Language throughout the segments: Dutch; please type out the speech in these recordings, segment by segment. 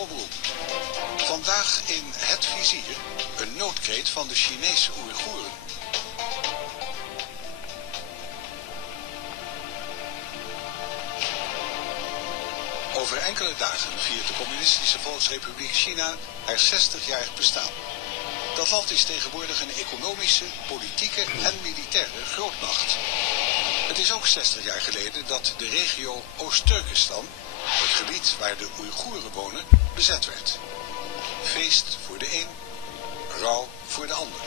omroep. Vandaag in Het Vizier een noodkreet van de Chinese Oeigoeren. Over enkele dagen viert de Communistische Volksrepubliek China haar 60-jarig bestaan. Dat land is tegenwoordig een economische, politieke en militaire grootmacht. Het is ook 60 jaar geleden dat de regio Oost-Turkestan, het gebied waar de Oeigoeren wonen, bezet werd. Feest voor de een, rouw voor de ander.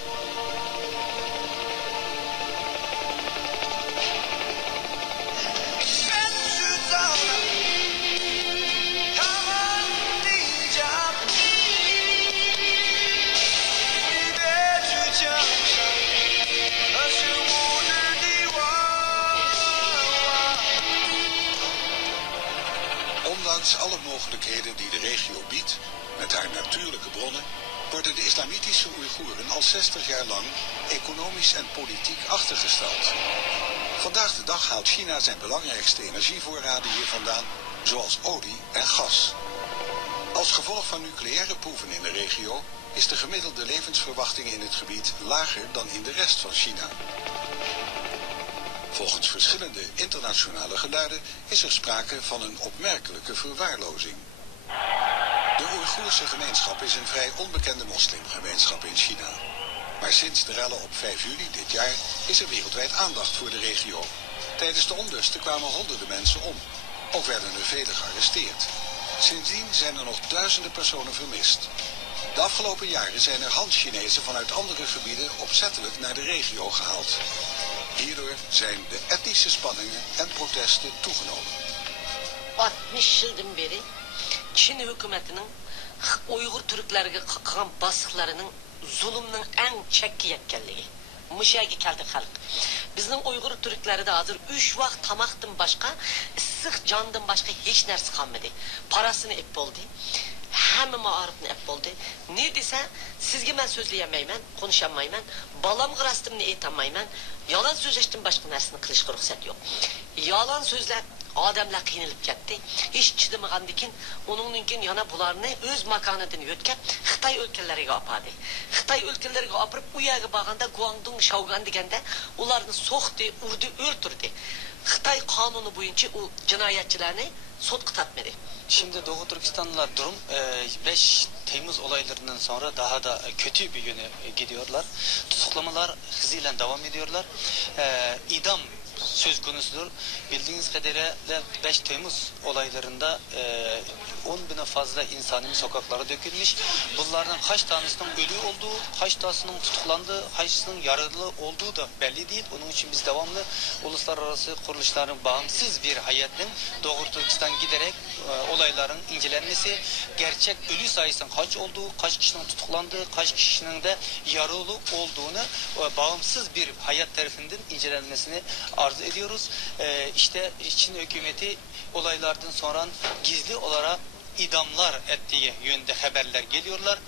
Ondanks alle mogelijkheden die de regio biedt, met haar natuurlijke bronnen, worden de islamitische Oeigoeren al 60 jaar lang economisch en politiek achtergesteld. Vandaag de dag haalt China zijn belangrijkste energievoorraden hier vandaan, zoals olie en gas. Als gevolg van nucleaire proeven in de regio is de gemiddelde levensverwachting in het gebied lager dan in de rest van China. Volgens verschillende internationale geluiden is er sprake van een opmerkelijke verwaarlozing. De Oeigoerse gemeenschap is een vrij onbekende moslimgemeenschap in China. Maar sinds de rellen op 5 juli dit jaar is er wereldwijd aandacht voor de regio. Tijdens de onlusten kwamen honderden mensen om. Ook werden er velen gearresteerd. Sindsdien zijn er nog duizenden personen vermist. De afgelopen jaren zijn er Han-Chinezen vanuit andere gebieden opzettelijk naar de regio gehaald. Hierdoor zijn de etnische spanningen en protesten toegenomen. 60 yıldan beri Çin hükümetinin Uygur Türklerge qilgan basıqlarının zulümnin en chekki yetkenligi. Müşäge keldi xalq. Bizning Uygur Türkleride hazır 3 vaqt tamaqdan başqa, issiq jondan başqa hech narsa qolmadi. Parasini ep bo'ldi. Hamma ma'arifni ep bo'ldi. Ne desa, sizga men so'zlayolmayman, konuşamayman, balamga rastimni aytamayman. Yalan so'zlashdan boshqa narsani qilishga ruxsat yo'q. Yalan so'zlab odamlar qiynalib ketdi. Hech chidamagandan keyin uningdan keyin yana bularni o'z makonidan yo'tkab Xitoy o'lkalariga oladi. Xitoy o'lkalariga olib u yerga borganda Guangdong, Shaogan deganda ularni so'qdi, urdi, o'ldirdi. Xitoy qonuni bo'yicha u jinoyatchilarni sudga tatmadi. Şimdi Doğu Türkistanlılar durum 5 Temmuz olaylarından sonra daha da kötü bir yöne gidiyorlar. Tutuklamalar hızıyla devam ediyorlar. İdam söz konusudur. Bildiğiniz kadarıyla 5 Temmuz olaylarında 10 bine fazla insanın sokaklara dökülmüş. Bunlardan kaç tanesinin ölü olduğu, kaç tanesinin tutuklandığı, kaçının yaralı olduğu da belli değil. Onun için biz devamlı uluslararası kuruluşların bağımsız bir hayatın Doğu Türkistan giderek olayların incelenmesi, gerçek ölü sayısının kaç olduğu, kaç kişinin tutuklandığı, kaç kişinin de yaralı olduğunu bağımsız bir hayat tarafından incelenmesini arzu ediyoruz. İşte Çin hükümeti olaylardan sonra gizli olarak idamlar ettiği yönde haberler geliyorlar.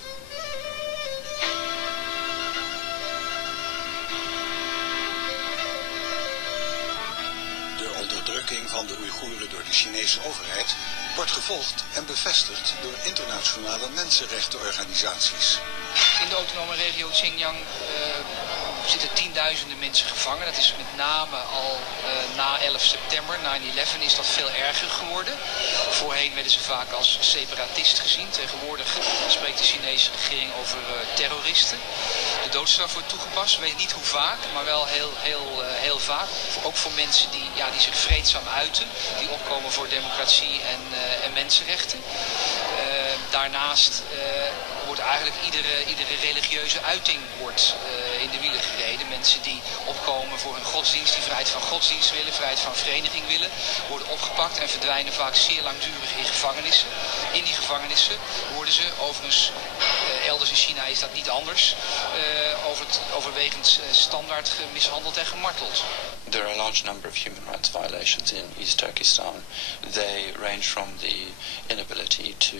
De onderdrukking van de Oeigoeren door de Chinese overheid wordt gevolgd en bevestigd door internationale mensenrechtenorganisaties. In de autonome regio Xinjiang zitten tienduizenden mensen gevangen. Dat is met name al na 11 september, 9/11, is dat veel erger geworden. Voorheen werden ze vaak als separatist gezien. Tegenwoordig spreekt de Chinese regering over terroristen. De doodstraf wordt toegepast. We weten niet hoe vaak, maar wel heel vaak. Ook voor mensen die zich vreedzaam uiten. Die opkomen voor democratie en mensenrechten. Daarnaast wordt eigenlijk iedere religieuze uiting wordt in de wielen gereden. Mensen die opkomen voor hun godsdienst, die vrijheid van godsdienst willen, vrijheid van vereniging willen, worden opgepakt en verdwijnen vaak zeer langdurig in gevangenissen. In die gevangenissen worden ze, overigens elders in China is dat niet anders, overwegend standaard mishandeld en gemarteld. There are a large number of human rights violations in East Turkestan. They range from the inability to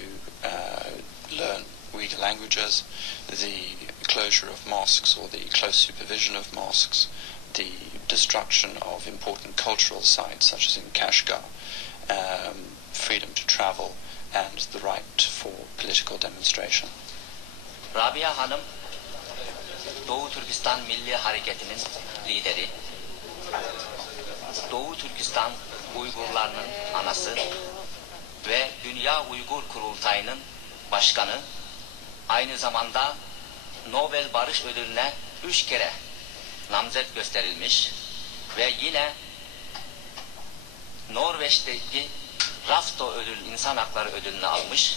learn Uyghur languages, the closure of mosques or the close supervision of mosques, the destruction of important cultural sites such as in Kashgar, freedom to travel, and the right for political demonstration. Rabia Hanım, Doğu Türkistan Milli Hareketi'nin lideri, Doğu Türkistan Uygurlarının anası ve Dünya Uygur Kurultayı'nın başkanı, aynı zamanda Nobel Barış Ödülü'ne 3 kere namzet gösterilmiş ve yine Norveç'teki Rafto Ödül, İnsan Hakları Ödülünü almış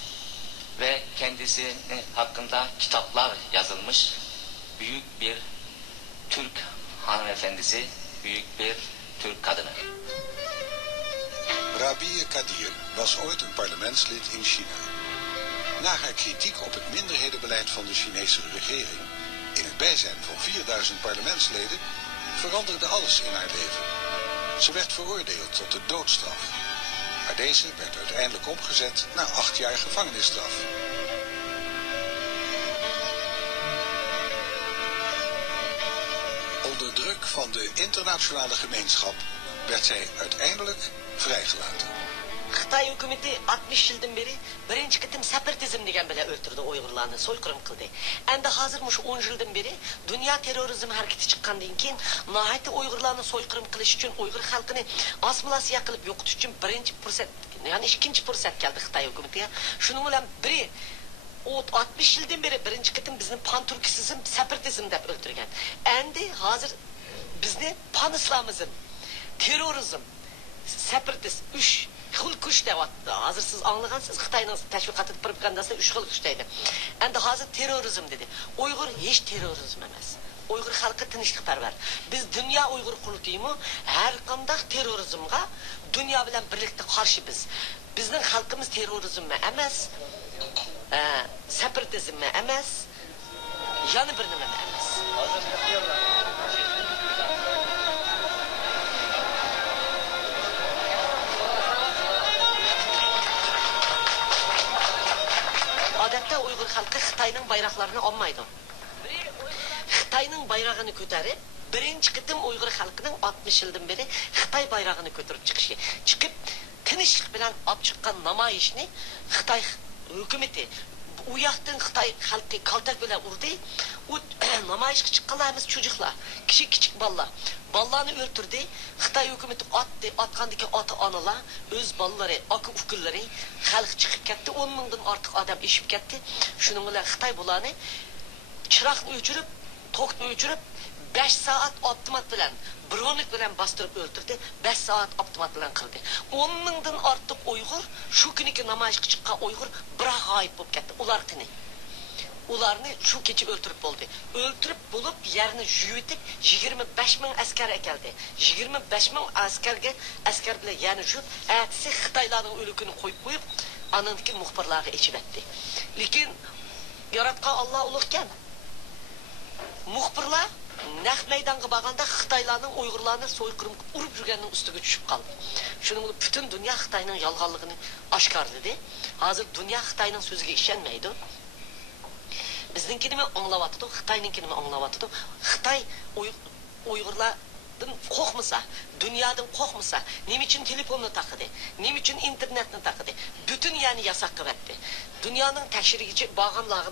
ve kendisinin hakkında kitaplar yazılmış büyük bir Türk hanımefendisi, büyük bir Türk kadını. Rabia Kadir was ooit een parlementslid in China. Na haar kritiek op het minderhedenbeleid van de Chinese regering, in het bijzijn van 4000 parlementsleden, veranderde alles in haar leven. Ze werd veroordeeld tot de doodstraf. Maar deze werd uiteindelijk omgezet naar 8 jaar gevangenisstraf. Onder druk van de internationale gemeenschap werd zij uiteindelijk vrijgelaten. Xitay hükümeti 60 yıldan beri birinci kıtım separatizm degen bile öldürdü Uygurlarını, soykırım kıldı. Endi hazır şu 10 yıldan beri dünya terörizm hareketi çıkkandan keyin nahayeti Uygurlarını soykırım kılış için, Uygur halkını assimilasiya kılıp yokutuş için birinci fırsat, yani ikinci fırsat geldi Xitay hükümetiye. Şunun bilen biri o 60 yıldan beri birinci kıtım bizim pan-Türkisizm, separatizm dep öldürgen. Endi hazır bizni pan-İslamizm, terörizm, separatist, 3 xil kuch deyapti. Hozir siz anlagansız Xitoyning tashviqoti propagandasida 3 xil kuch deydi. Endi hozir terrorizm dedi. Uyg'ur hech terrorizm emas. Uyg'ur xalqi tinchlikparvar. Biz dunyo Uyg'ur qurultaymi har qanday terrorizmga dunyo bilan birlikda qarshi biz. Bizning xalqimiz terrorizmmi emas, separatizmmi emas, yana bir nima emas. Odatda Uyg'ur xalqi Xitoyning bayroqlarini olmaydi. Xitoyning bayrog'ini ko'tarib, birinchi qitim Uyg'ur xalqining 60 yildan beri Xitoy bayrog'ini ko'tarib chiqib tinchlik bilan olib chiqqan namoyishni Xitoy hukumati u yoqdan Xitoy xalqi kaltak bilan urdi. U namoyishga chiqqanlarimiz cho'jiqlar, kichik bolalar. Bolalarni o'ltirdi. Xitoy hukumati otgandagi ota-onalar o'z bolalari, aka-ukalari xalq chiqib ketdi. 10 mingdan ortiq odam eshib ketdi. Shuning bilan Xitoy bularni chiroqni o'chirib, to'qni o'chirib 5 soat avtomat bilan, bronik bilan bostirib o'ldirdi. 5 soat avtomat bilan qildi. 10 mingdan ortiq Uyg'ur, shu kuniki namoyishga chiqqan Uyg'ur biroq g'oyib bo'lib ketdi. Ular qani? Ularni shu kecha o'ltirib bo'ldi. O'ltirib bo'lib, yerni yuvitib 25 ming askar keldi. 25 ming askar bilan yana shu atisi Xitoylarning o'likini qo'yib, anandiki muxbirlarga echibetdi. Lekin yaratgan Alloh ulug'kan. Muxbirlar naq maydonga borganda Xitoylarning Uyg'urlarni so'yqirib urib yurganning ustiga tushib qoldi. Shuning bilan butun dunyo Xitoyning yolg'onligini oshkorladi. Hozir dunyo Xitoyning so'ziga ishonmaydi. Bizninkini mi anglavatdı, Xitoyninkini mi anglavatdı? Xitoy Uyg'urlardan qo'rqmasa, dunyodan qo'rqmasa, nima uchun telefonni taqidi, nima uchun internetni taqidi, butun yani yasoq qilibdi. Dunyoning tashrigichi borganlarga